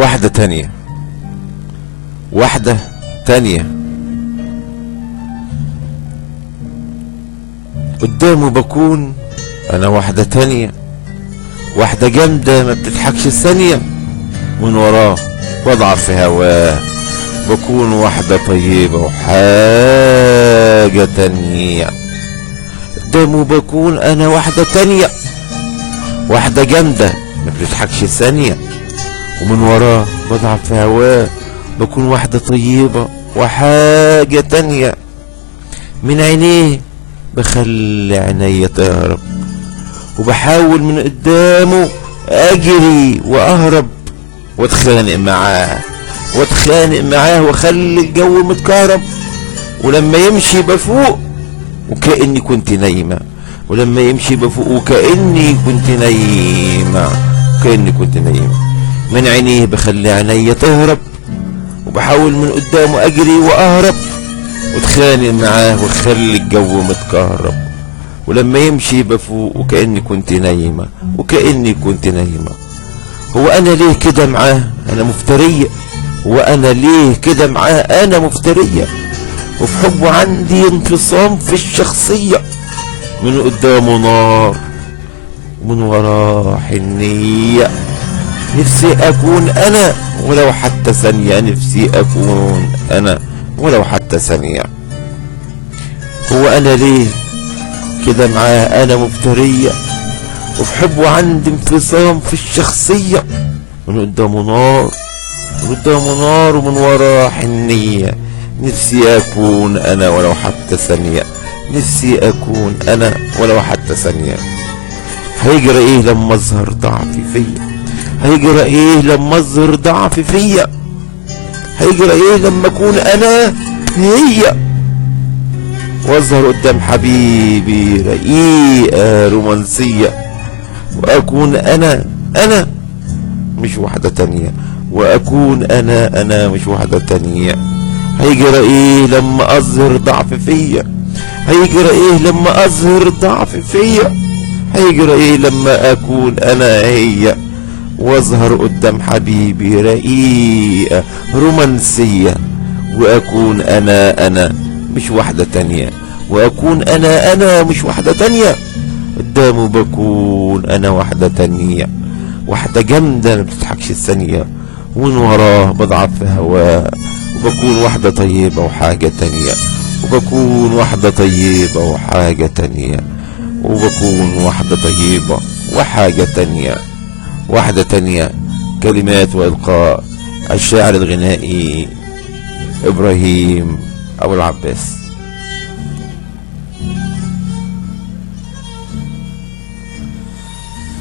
واحدة تانية، واحدة تانية قدامه بكون انا واحدة تانية، واحدة جامدة ما بتضحكش ثانية، من وراه بضعف في هواه بكون واحدة طيبة وحاجة تانية. قدامه بكون انا واحدة تانية، واحدة جامدة ما بتضحكش ثانية، ومن وراه بضعف في هواه بكون واحدة طيبة وحاجة تانية. من عينيه بخلي عينيا تهرب، وبحاول من قدامه اجري واهرب، واتخانق معاه واخلي الجو متكهرب. ولما يمشي بفوق وكأني كنت نايمة، ولما يمشي بفوق وكأني كنت نايمة، من عينيه بخلي عينيا تهرب، وبحاول من قدامه اجري واهرب، واتخانق معاه واخلي الجو متكهرب. ولما يمشي بفوق وكأني كنت نايمة، هو انا ليه كده معاه انا مفترية؟ وفي حبه عندي انفصام في الشخصية، من قدامه نار ومن وراه حنية. نفسي اكون انا ولو حتى ثانية، هو انا ليه كده معاه انا مفترية؟ وفي حبه عندي انفصام في الشخصية، من قدامه نار ومن وراه حنية. نفسي اكون انا ولو حتى ثانية، هيجرى ايه لما اظهر ضعفي فيا؟ هيجرى ايه لما اكون انا هي، واظهر قدام حبيبي رقيقة رومانسية، واكون انا مش واحدة تانية، هيجرى ايه لما اظهر ضعف فيا؟ هيجرى ايه لما اكون انا هي، واظهر قدام حبيبي رقيقة رومانسية، واكون انا مش واحدة تانية، قدامه بكون انا واحدة تانية، واحدة جامدة ما بتضحكش ثانية، ومن وراه بضعف في هواه، وبكون واحدة طيبة وحاجة تانية. كلمات وإلقاء الشاعر الغنائي إبراهيم أبو العباس.